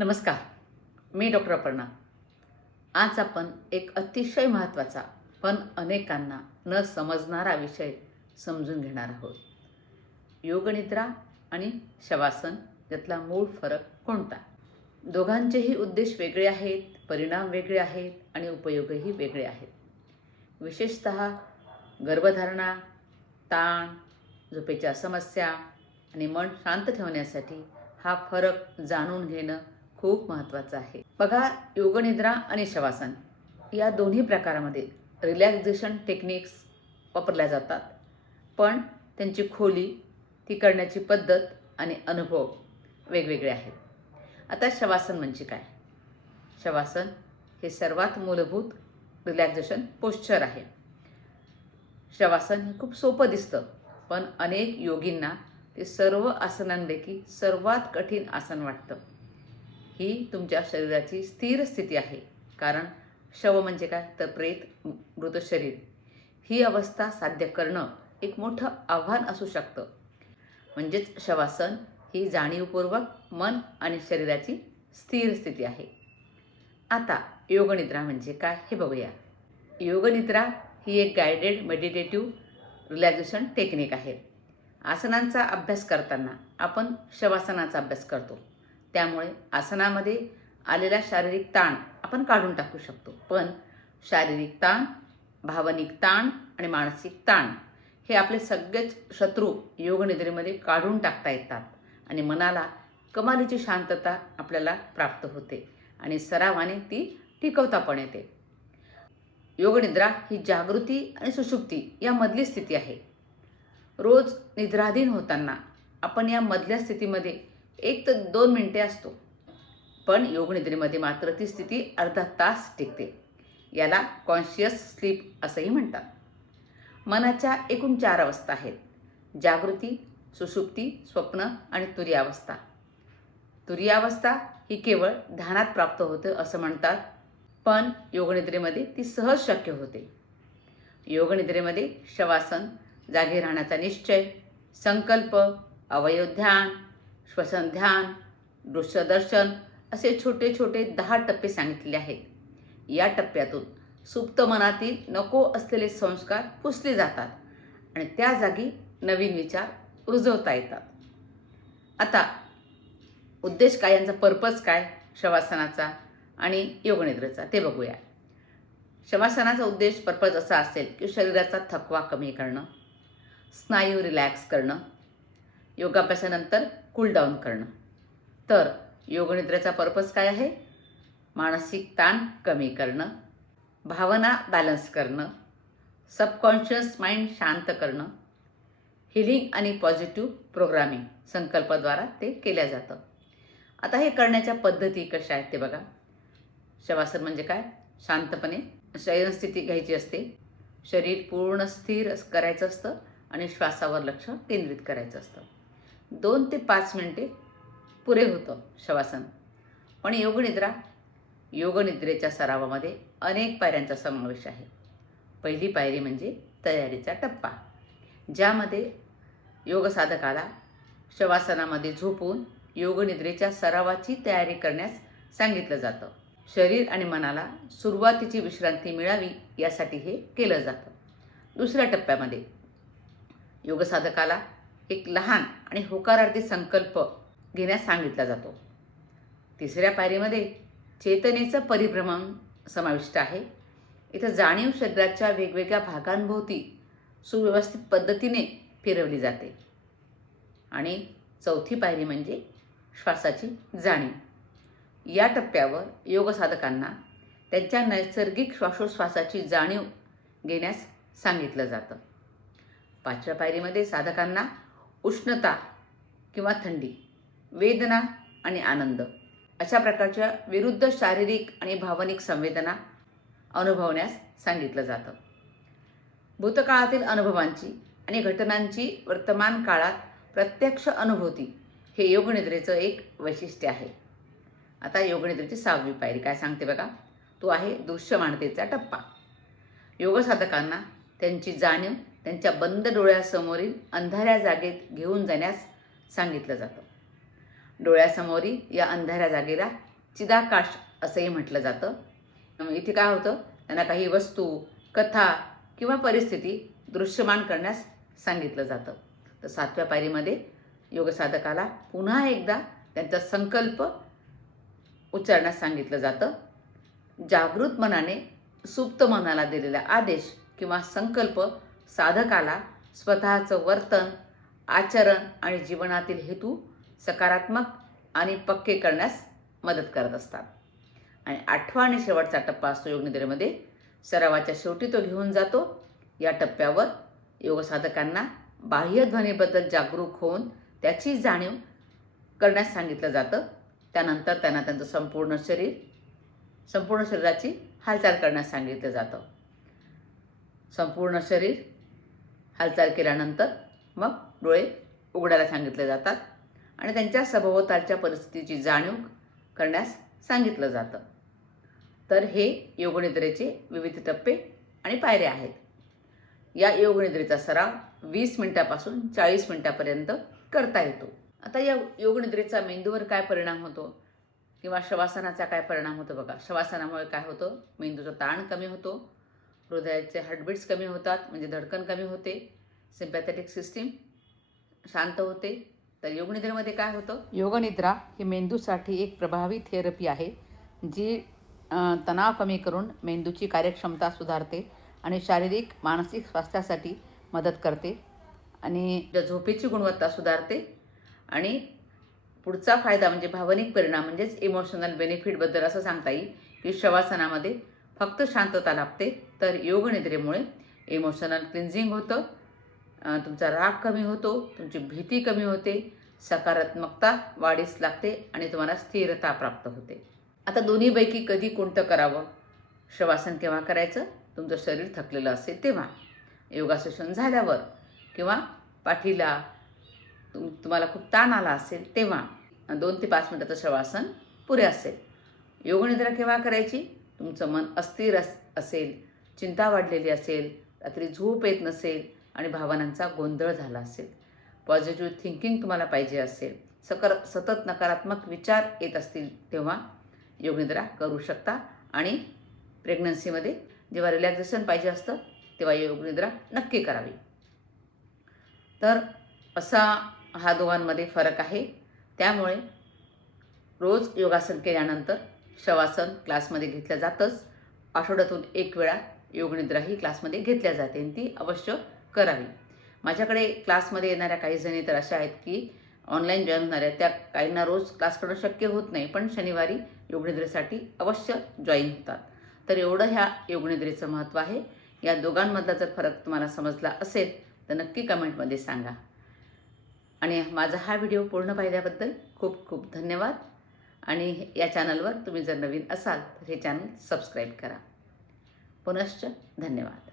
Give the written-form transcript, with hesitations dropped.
नमस्कार. मी डॉक्टर अपर्णा. आज आपण एक अतिशय महत्त्वाचा पण अनेकांना न समजणारा विषय समजून घेणार आहोत. योगनिद्रा आणि शवासन यातला मूळ फरक कोणता? दोघांचेही उद्देश वेगळे आहेत, परिणाम वेगळे आहेत आणि उपयोगही वेगळे आहेत. विशेषतः गर्भधारणा, ताण, झोपेच्या समस्या आणि मन शांत ठेवण्यासाठी हा फरक जाणून घेणं खूप महत्त्वाचं आहे. बघा, योगनिद्रा आणि शवासन या दोन्ही प्रकारामध्ये रिलॅक्झेशन टेक्निक्स वापरल्या जातात, पण त्यांची खोली, ती करण्याची पद्धत आणि अनुभव वेगवेगळे आहेत. आता शवासन म्हणजे काय? शवासन हे सर्वात मूलभूत रिलॅक्झेशन पोश्चर आहे. शवासन हे खूप सोपं दिसतं, पण अनेक योगींना ते सर्व आसनांपैकी सर्वात कठीण आसन वाटतं. ही तुमच्या शरीराची स्थिर स्थिती आहे, कारण शव म्हणजे काय तर प्रेत, मृत शरीर. ही अवस्था साध्य करणं एक मोठं आव्हान असू शकतं. म्हणजेच शवासन ही जाणीवपूर्वक मन आणि शरीराची स्थिर स्थिती आहे. आता योगनिद्रा म्हणजे काय हे बघूया. योगनिद्रा ही एक गायडेड मेडिटेटिव्ह रिलॅक्झेशन टेक्निक आहे. आसनांचा अभ्यास करताना आपण शवासनाचा अभ्यास करतो, त्यामुळे आसनामध्ये आलेला शारीरिक ताण आपण काढून टाकू शकतो. पण शारीरिक ताण, भावनिक ताण आणि मानसिक ताण हे आपले सगळेच शत्रू योगनिद्रेमध्ये काढून टाकता येतात आणि मनाला कमालीची शांतता आपल्याला प्राप्त होते आणि सरावाने ती टिकवता पण येते. योगनिद्रा ही जागृती आणि सुषुप्ती यामधली स्थिती आहे. रोज निद्राधीन होताना आपण या मधल्या स्थितीमध्ये 1 ते 2 मिनिटे असतो, पण योगनिद्रेमध्ये मात्र ती स्थिती अर्धा तास टिकते. याला कॉन्शियस स्लीप असंही म्हणतात. मनाच्या एकूण 4 अवस्था आहेत: जागृती, सुषुप्ती, स्वप्न आणि तुरीयावस्था. तुरीयावस्था ही केवळ ध्यानात प्राप्त होते असं म्हणतात, पण योगनिद्रेमध्ये ती सहज शक्य होते. योगनिद्रेमध्ये शवासन, जागे राहण्याचा निश्चय, संकल्प, अवयव ध्यान, श्वसन ध्यान, दृश्यदर्शन असे छोटे छोटे 10 टप्पे सांगितलेले आहेत. या टप्प्यातून सुप्त मनातील नको असलेले संस्कार पुसले जातात आणि त्या जागी नवीन विचार रुजवता येतात. आता उद्देश काय, यांचा पर्पज काय शवासनाचा आणि योगनिद्रेचा ते बघूया. शवासनाचा उद्देश, पर्पज असा असेल की शरीराचा थकवा कमी करणं, स्नायू रिलॅक्स करणं, योगाभ्यासानंतर कूलडाऊन करणं. तर योगनिद्रेचा पर्पज काय आहे? मानसिक ताण कमी करणं, भावना बॅलन्स करणं, सबकॉन्शियस माइंड शांत करणं, हिलिंग आणि पॉझिटिव्ह प्रोग्रामिंग संकल्पाद्वारा ते केल्या जातं. आता हे करण्याच्या पद्धती कशा आहेत ते बघा. शवासन म्हणजे काय? शांतपणे शयनस्थिती घ्यायची असते, शरीर पूर्ण स्थिर करायचं असतं आणि श्वासावर लक्ष केंद्रित करायचं असतं. 2 ते 5 मिनिटे पुरे होतं शवासन. पण योगनिद्रेच्या सरावामध्ये अनेक पायऱ्यांचा समावेश आहे. पहिली पायरी म्हणजे तयारीचा टप्पा, ज्यामध्ये योगसाधकाला शवासनामध्ये झोपून योगनिद्रेच्या सरावाची तयारी करण्यास सांगितलं जातं. शरीर आणि मनाला सुरुवातीची विश्रांती मिळावी यासाठी हे केलं जातं. दुसऱ्या टप्प्यामध्ये योगसाधकाला एक लहान आणि होकारार्थी संकल्प घेण्यास सांगितला जातो. तिसऱ्या पायरीमध्ये चेतनेचं परिभ्रमण समाविष्ट आहे. इथं जाणीव शरीराच्या वेगवेगळ्या भागांभोवती सुव्यवस्थित पद्धतीने फिरवली जाते. आणि चौथी पायरी म्हणजे श्वासाची जाणीव. या टप्प्यावर योगसाधकांना त्यांच्या नैसर्गिक श्वासोच्छ्वासाची जाणीव घेण्यास सांगितलं जातं. 5व्या पायरीमध्ये साधकांना उष्णता किंवा थंडी, वेदना आणि आनंद अशा प्रकारच्या विरुद्ध शारीरिक आणि भावनिक संवेदना अनुभवण्यास सांगितलं जातं. भूतकाळातील अनुभवांची आणि घटनांची वर्तमान काळात प्रत्यक्ष अनुभूती हे योगनिद्रेचं एक वैशिष्ट्य आहे. आता योगनिद्रेची 6वी पायरी काय सांगते बघा. तो आहे दृश्यमानतेचा टप्पा. योगसाधकांना त्यांची जाणीव त्यांच्या बंद डोळ्यासमोरील अंधाऱ्या जागेत घेऊन जाण्यास सांगितलं जातं. डोळ्यासमोरील या अंधाऱ्या जागेला चिदाकाश असंही म्हटलं जातं. इथे काय होतं, त्यांना काही वस्तू, कथा किंवा परिस्थिती दृश्यमान करण्यास सांगितलं जातं. तर 7व्या पायरीमध्ये योगसाधकाला पुन्हा एकदा त्यांचा संकल्प उच्चारण्यास सांगितलं जातं. जागृत मनाने सुप्त मनाला दिलेला आदेश किंवा संकल्प साधकाला स्वतःचं वर्तन, आचरण आणि जीवनातील हेतू सकारात्मक आणि पक्के करण्यास मदत करत असतात. आणि 8वा आणि शेवटचा टप्पा असतो योगनिद्रेमध्ये. सरावाच्या शेवटी तो घेऊन जातो. या टप्प्यावर योगसाधकांना बाह्य ध्वनीबद्दल जागरूक होऊन त्याची जाणीव करण्यास सांगितलं जातं. त्यानंतर त्यांना त्यांचं संपूर्ण शरीराची हालचाल करण्यास सांगितलं जातं. संपूर्ण शरीर हालचाल केल्यानंतर मग डोळे उघडायला सांगितले जातात आणि त्यांच्या सभोवतालच्या परिस्थितीची जाणीव करण्यास सांगितलं जातं. तर हे योगनिद्रेचे विविध टप्पे आणि पायऱ्या आहेत. या योगनिद्रेचा सराव 20 मिनिटापासून 40 मिनिटापर्यंत करता येतो. आता या योगनिद्रेचा मेंदूवर काय परिणाम होतो किंवा शवासनाचा काय परिणाम होतो बघा. शवासनामुळे काय होतं, मेंदूचा ताण कमी होतो, हृदयाचे हार्टबीट्स कमी होतात, म्हणजे धडकन कमी होते, सिम्पॅथेटिक सिस्टीम शांत होते. तर योगनिद्रेमध्ये काय होतं, योगनिद्रा ही मेंदूसाठी एक प्रभावी थेरपी आहे, जी तणाव कमी करून मेंदूची कार्यक्षमता सुधारते आणि शारीरिक मानसिक स्वास्थ्यासाठी मदत करते आणि झोपेची गुणवत्ता सुधारते. आणि पुढचा फायदा म्हणजे भावनिक परिणाम म्हणजेच इमोशनल बेनिफिटबद्दल असं सांगता येईल की शवासनामध्ये फक्त शांतता लाभते, तर योगनिद्रेमुळे इमोशनल क्लिन्झिंग होतं, तुमचा राग कमी होतो, तुमची भीती कमी होते, सकारात्मकता वाढीस लागते आणि तुम्हाला स्थिरता प्राप्त होते. आता दोन्हीपैकी कधी कोणतं करावं? शवासन केव्हा करायचं? तुमचं शरीर थकलेलं असेल तेव्हा, योगासन झाल्यावर, किंवा पाठीला तुम्हाला खूप ताण आला असेल तेव्हा 2 ते 5 मिनिटाचं शवासन पुरे असेल. योगनिद्रा केव्हा करायची? तुमचं मन अस्थिर असेल, चिंता वाढलेली असेल, रात्री झोप येत नसेल आणि भावनांचा गोंधळ झाला असेल, पॉझिटिव्ह थिंकिंग तुम्हाला पाहिजे असेल, सतत नकारात्मक विचार येत असतील तेव्हा योगनिद्रा करू शकता. आणि प्रेग्नन्सीमध्ये जेव्हा रिलॅक्सेशन पाहिजे असतं तेव्हा योगनिद्रा नक्की करावी. तर असा हा दोघांमध्ये फरक आहे. त्यामुळे रोज योगासन केल्यानंतर शवासन क्लासमध्ये घेतलं जातंच. आठवड्यातून 1 वेळा योगनिद्राही क्लासमध्ये घेतल्या जाते आणि ती अवश्य करावी. माझ्याकडे क्लासमध्ये येणाऱ्या काही जणी तर अशा आहेत की ऑनलाईन जॉईन होणाऱ्या, त्या काहींना रोज क्लास करणं शक्य होत नाही, पण शनिवारी योगनिद्रेसाठी अवश्य जॉईन होतात. तर एवढं ह्या योगनिद्रेचं महत्त्व आहे. या दोघांमधला जर फरक तुम्हाला समजला असेल तर नक्की कमेंटमध्ये सांगा. आणि माझा हा व्हिडिओ पूर्ण पाहिल्याबद्दल खूप खूप धन्यवाद. आणि या चॅनलवर तुम्ही जर नवीन असाल तर हे चॅनल सबस्क्राईब करा. पुनश्च धन्यवाद.